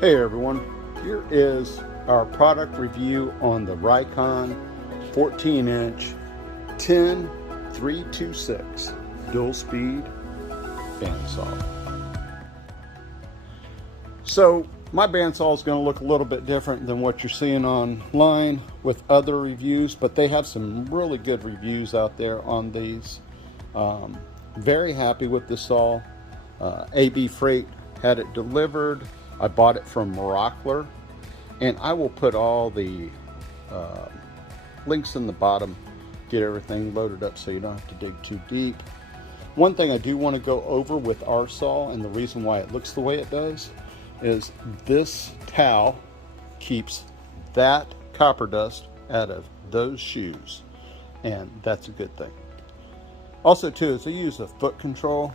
Hey everyone, here is our product review on the Rikon 14-inch 10326 dual speed bandsaw. So my bandsaw is going to look a little bit different than what you're seeing online with other reviews, but they have some really good reviews out there on these. Very happy with the saw. AB Freight had it delivered. I bought it from Rockler, and I will put all the links in the bottom, get everything loaded up so you don't have to dig too deep. One thing I do want to go over with our saw, and the reason why it looks the way it does, is this towel keeps that copper dust out of those shoes, and that's a good thing. Also too, is I use a foot control,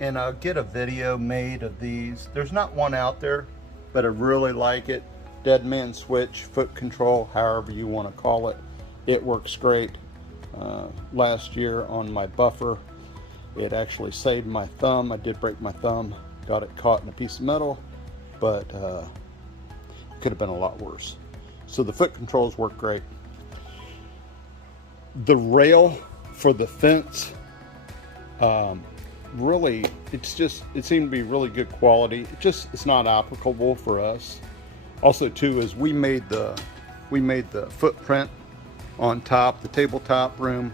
and I'll get a video made of these. There's not one out there, but I really like it. Dead man switch, foot control, however you want to call it. It works great. Last year on my buffer, it actually saved my thumb. I did break my thumb, got it caught in a piece of metal, but it could have been a lot worse. So the foot controls work great. The rail for the fence, really, it seemed to be really good quality. It's not applicable for us. Also too, is we made the footprint on top, the tabletop room,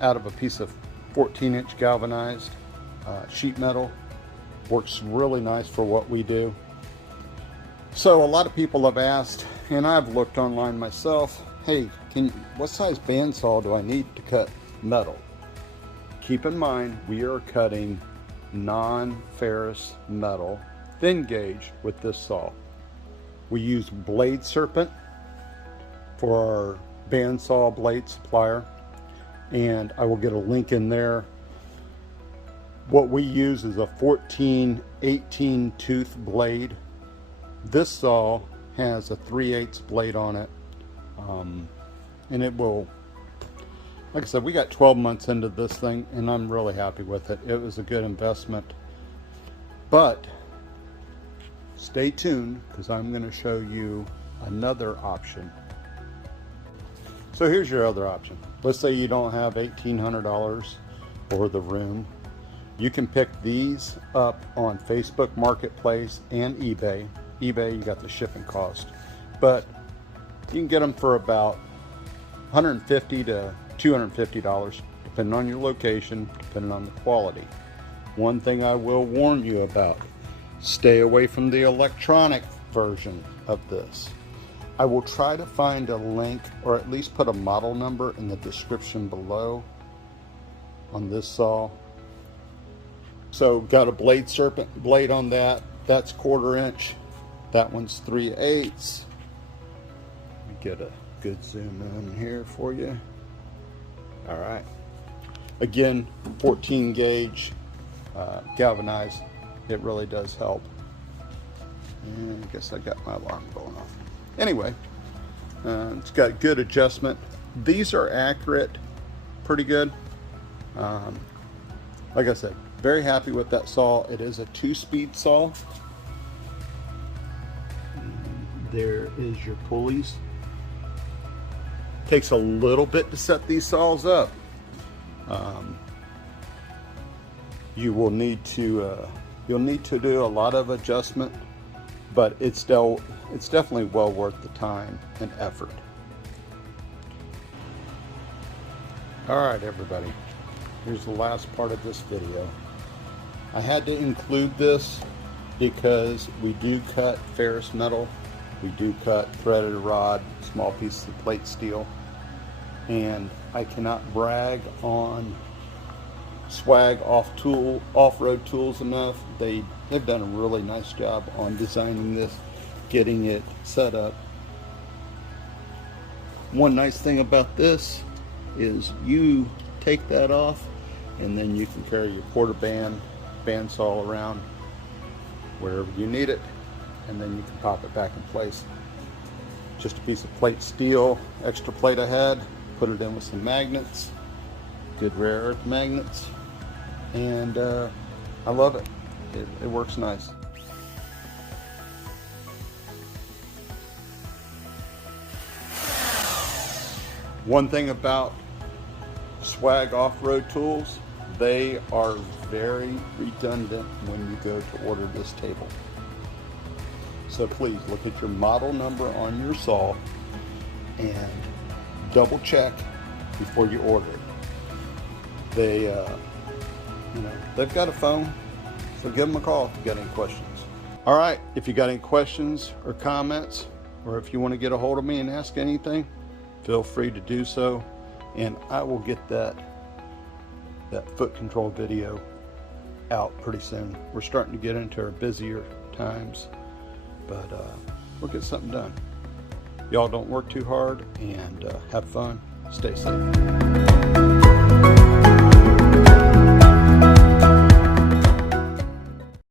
out of a piece of 14-inch galvanized sheet metal. Works really nice for what we do. So a lot of people have asked, and I've looked online myself, hey, what size bandsaw do I need to cut metal? Keep in mind, we are cutting non-ferrous metal, thin gauge, with this saw. We use blade serpent for our bandsaw blade supplier, and I will get a link in there. What we use is a 14-18 tooth blade. This saw has a 3/8 blade on it, and it will, like I said, we got 12 months into this thing, and I'm really happy with it. It was a good investment. But stay tuned, because I'm going to show you another option. So here's your other option. Let's say you don't have $1,800 for the room. You can pick these up on Facebook Marketplace and eBay. eBay, you got the shipping cost, but you can get them for about $150 to $250, depending on your location, depending on the quality. One thing I will warn you about: stay away from the electronic version of this. I will try to find a link, or at least put a model number in the description below on this saw. So got a blade serpent blade on that. That's 1/4 inch. That one's 3/8. Let me get a good zoom in here for you. All right. Again, 14 gauge galvanized. It really does help. And I guess I got my alarm going off. Anyway, it's got good adjustment. These are accurate, pretty good. Like I said, very happy with that saw. It is a 2-speed saw. There is your pulleys. Takes a little bit to set these saws up. You will need to you'll need to do a lot of adjustment, but it's definitely well worth the time and effort. All right, everybody, here's the last part of this video. I had to include this because we do cut ferrous metal, we do cut threaded rod, small pieces of plate steel, and I cannot brag on Swag off-road tools enough. They've done a really nice job on designing this, getting it set up. One nice thing about this is you take that off, and then you can carry your quarter bandsaw around wherever you need it, and then you can pop it back in place. Just a piece of plate steel, extra plate I had, put it in with some magnets, good rare earth magnets, and I love it. It works nice. One thing about Swag off-road tools, they are very redundant when you go to order this table. So please look at your model number on your saw and double check before you order it. They've got a phone, so give them a call if you got any questions. All right, if you got any questions or comments, or if you want to get a hold of me and ask anything, feel free to do so, and I will get that foot control video out pretty soon. We're starting to get into our busier times, but we'll get something done. Y'all don't work too hard, and have fun. Stay safe.